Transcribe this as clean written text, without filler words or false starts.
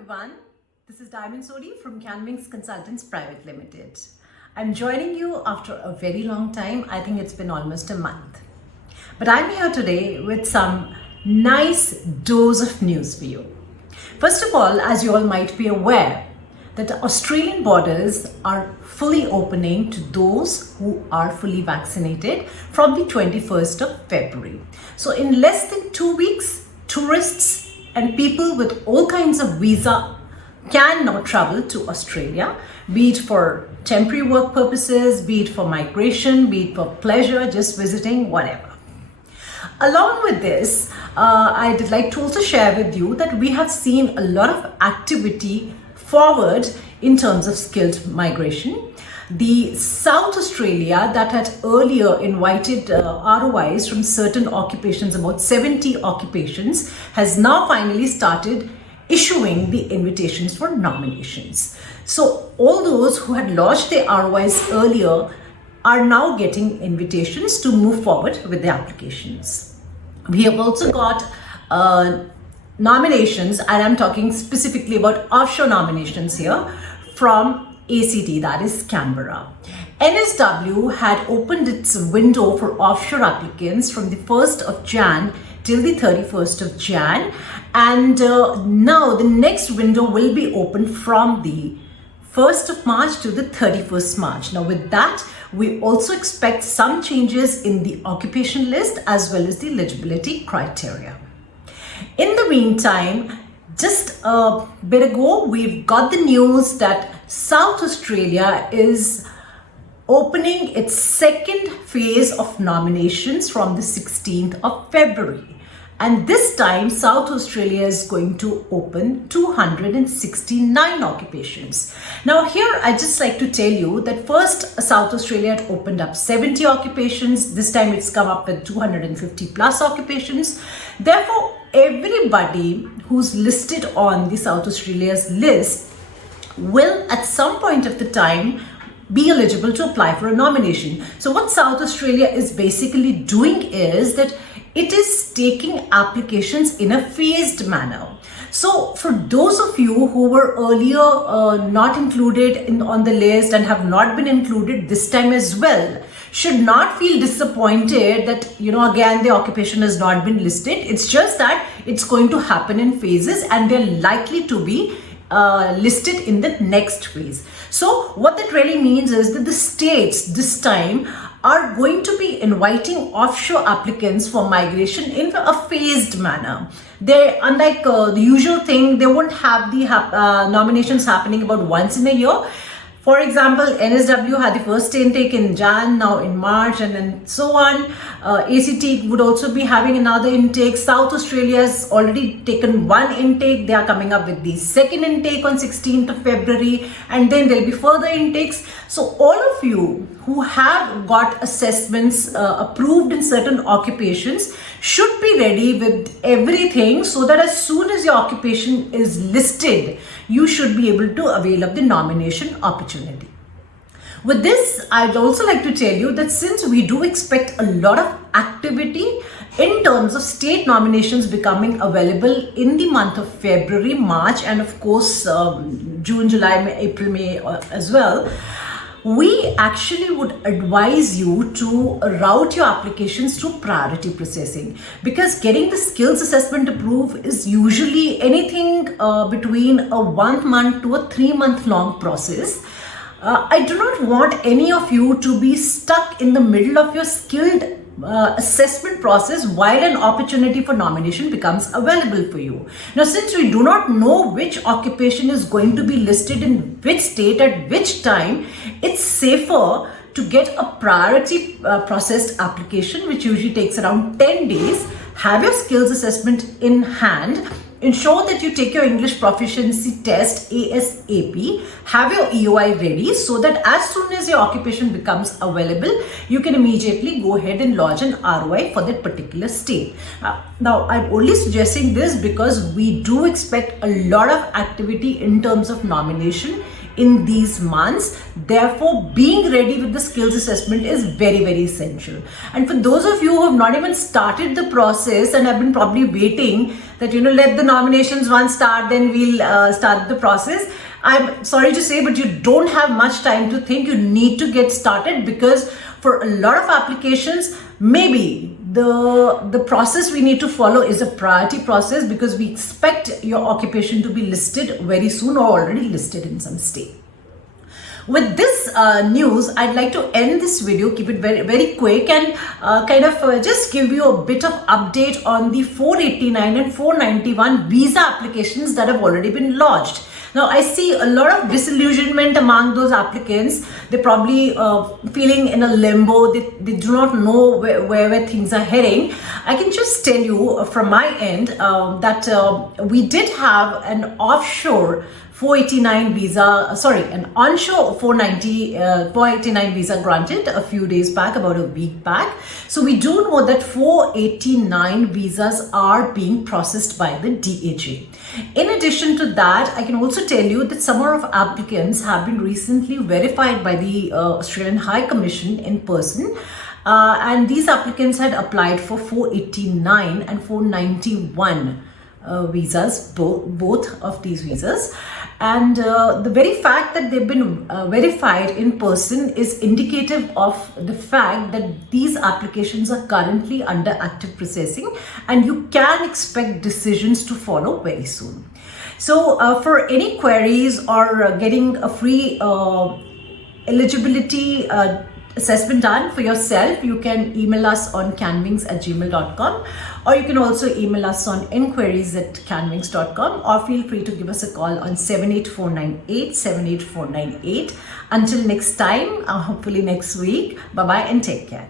everyone. This is Sodhi from CAAN Wings Consultants Private Limited. I'm joining you after a very long time. I think it's been almost a month. But I'm here today with some nice dose of news for you. First of all, as you all might be aware, that the Australian borders are fully opening to those who are fully vaccinated from the 21st of February. So in less than 2 weeks, tourists and people with all kinds of visa can now travel to Australia, be it for temporary work purposes, be it for migration, be it for pleasure, just visiting, whatever. Along with this, I'd like to also share with you that we have seen a lot of activity forward in terms of skilled migration. The South Australia that had earlier invited ROIs from certain occupations, about 70 occupations, has now finally started issuing the invitations for nominations. So all those who had lodged their ROIs earlier are now getting invitations to move forward with their applications. We have also got nominations, and I'm talking specifically about offshore nominations here, from ACT, that is Canberra. NSW had opened its window for offshore applicants from the 1st of Jan till the 31st of Jan, and now the next window will be open from the 1st of March to the 31st March. Now with that, we also expect some changes in the occupation list as well as the eligibility criteria. In the meantime, just a bit ago, we've got the news that South Australia is opening its second phase of nominations from the 16th of February. And this time, South Australia is going to open 269 occupations. Now here, I'd just like to tell you that first, South Australia had opened up 70 occupations. This time it's come up with 250 plus occupations. Therefore, everybody who's listed on the South Australia's list will at some point of the time be eligible to apply for a nomination. So what South Australia is basically doing is that it is taking applications in a phased manner. So for those of you who were earlier not included on the list and have not been included this time as well, should not feel disappointed that, again, the occupation has not been listed. It's just that it's going to happen in phases and they're likely to be listed in the next phase. So what that really means is that the states this time are going to be inviting offshore applicants for migration in a phased manner. They, unlike the usual thing, they won't have the nominations happening about once in a year. For example, NSW had the first intake in Jan, now in March, and then so on. ACT would also be having another intake. South Australia has already taken one intake. They are coming up with the second intake on 16th of February, and then there'll be further intakes. So all of you who have got assessments approved in certain occupations should be ready with everything so that as soon as your occupation is listed, you should be able to avail of the nomination opportunity. With this, I'd also like to tell you that since we do expect a lot of activity in terms of state nominations becoming available in the month of February, March, and of course June, July, April, May as well, we actually would advise you to route your applications to priority processing, because getting the skills assessment approved is usually anything between a 1 month to a 3 month long process. I do not want any of you to be stuck in the middle of your skilled assessment process while an opportunity for nomination becomes available for you. Now, since we do not know which occupation is going to be listed in which state at which time, it's safer to get a priority processed application, which usually takes around 10 days. Have your skills assessment in hand. Ensure that you take your English proficiency test ASAP. Have your EOI ready so that as soon as your occupation becomes available, you can immediately go ahead and lodge an ROI for that particular state. Now, I'm only suggesting this because we do expect a lot of activity in terms of nomination in these months. Therefore, being ready with the skills assessment is very, very essential. And for those of you who have not even started the process and have been probably waiting that, let the nominations once start, then we'll start the process. I'm sorry to say, but you don't have much time to think. You need to get started, because for a lot of applications, maybe the process we need to follow is a priority process, because we expect your occupation to be listed very soon or already listed in some state. With this news, I'd like to end this video, keep it very, very quick, and just give you a bit of update on the 489 and 491 visa applications that have already been lodged. Now, I see a lot of disillusionment among those applicants. They're probably feeling in a limbo. They do not know where things are heading. I can just tell you from my end that we did have an offshore 489 visa, an onshore 489 visa granted a few days back, about a week back. So we do know that 489 visas are being processed by the DHA. In addition to that, I can also tell you that some of applicants have been recently verified by the Australian High Commission in person. And these applicants had applied for 489 and 491 visas, both of these visas. And the very fact that they've been verified in person is indicative of the fact that these applications are currently under active processing, and you can expect decisions to follow very soon. So for any queries or getting a free eligibility assessment done for yourself, you can email us on caanwings@gmail.com, or you can also email us on inquiries@caanwings.com, or feel free to give us a call on 78498. Until next time, hopefully next week, bye bye and take care.